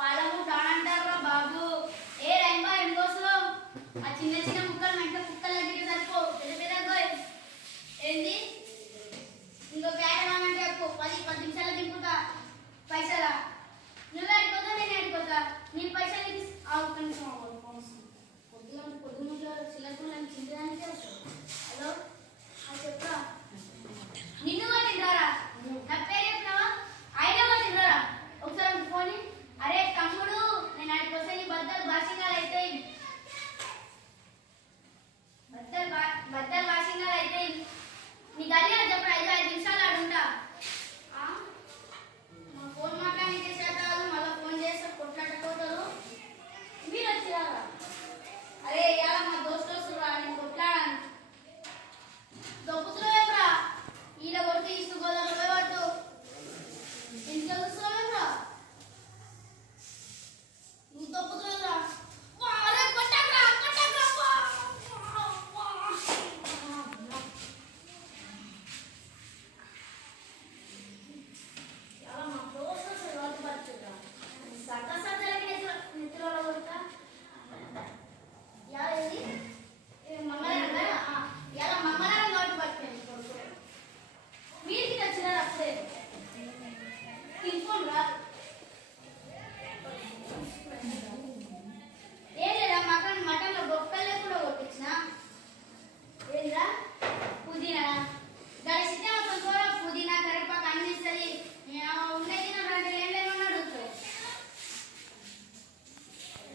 పాలము don బాబు? ఏ రైంబా ఎందుకోసం? ఆ చిన్న చిన్న Areia! Johnson.